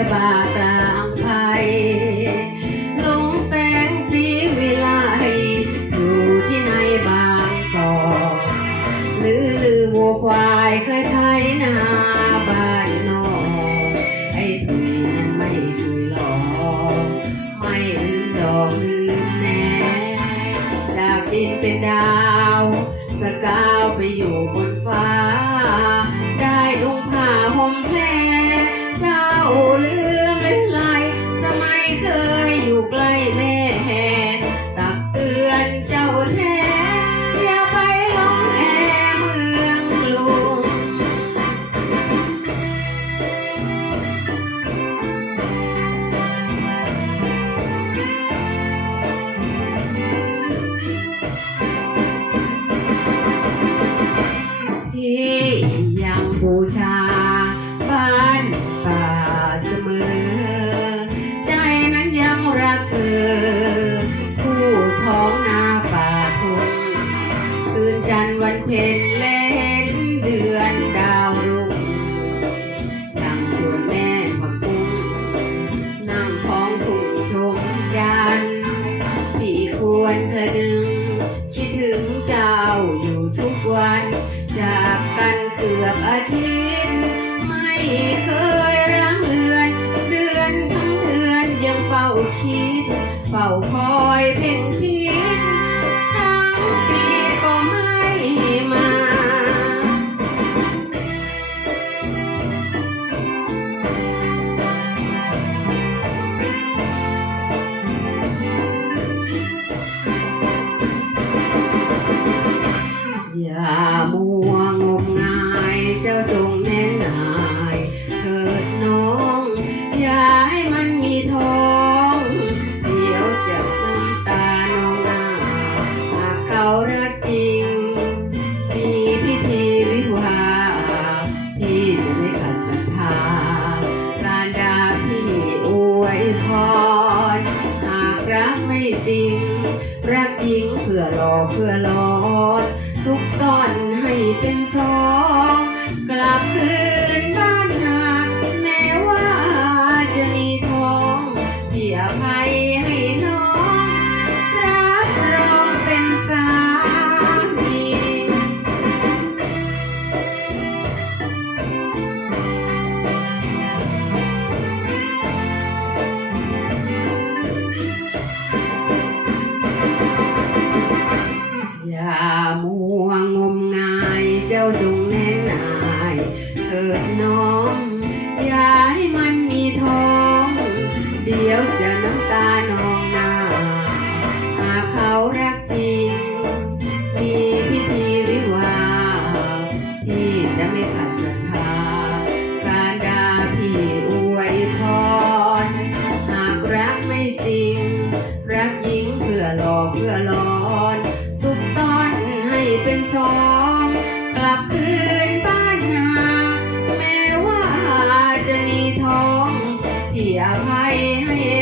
ชบากลางไพยลงแสงสีวิไลอยู่ที่ในบางกอกหรือลือวัวควายเคยไทยนาบ้านนอกไอ้ถุยนั้นไม่ถุยหลอไม่ลืมดอกลืมแน่ดาวดินเป็นดาว 无价 เกือบอาทิตย์ไม่เคยร่างเรือน เดือนทั้งเดือนยังเฝ้าคิด เฝ้าคอย จงแน่นายเถิดน้องอย่าให้มันมีท้องเดี๋ยวจะน้ำตาน้องน้าหากเขารักจริง มีพิธีวิวาพี่จะไม่ขัดศรัทธาการดาพี่อวยพรหากรักไม่จริง รักจริงเพื่อรอเพื่อรอซุกซ่อนให้เป็นสอง la pluie. ็นสอง กลับคืนบ้านหาแม้ว่าจะมีท้องเพี่อภัยให้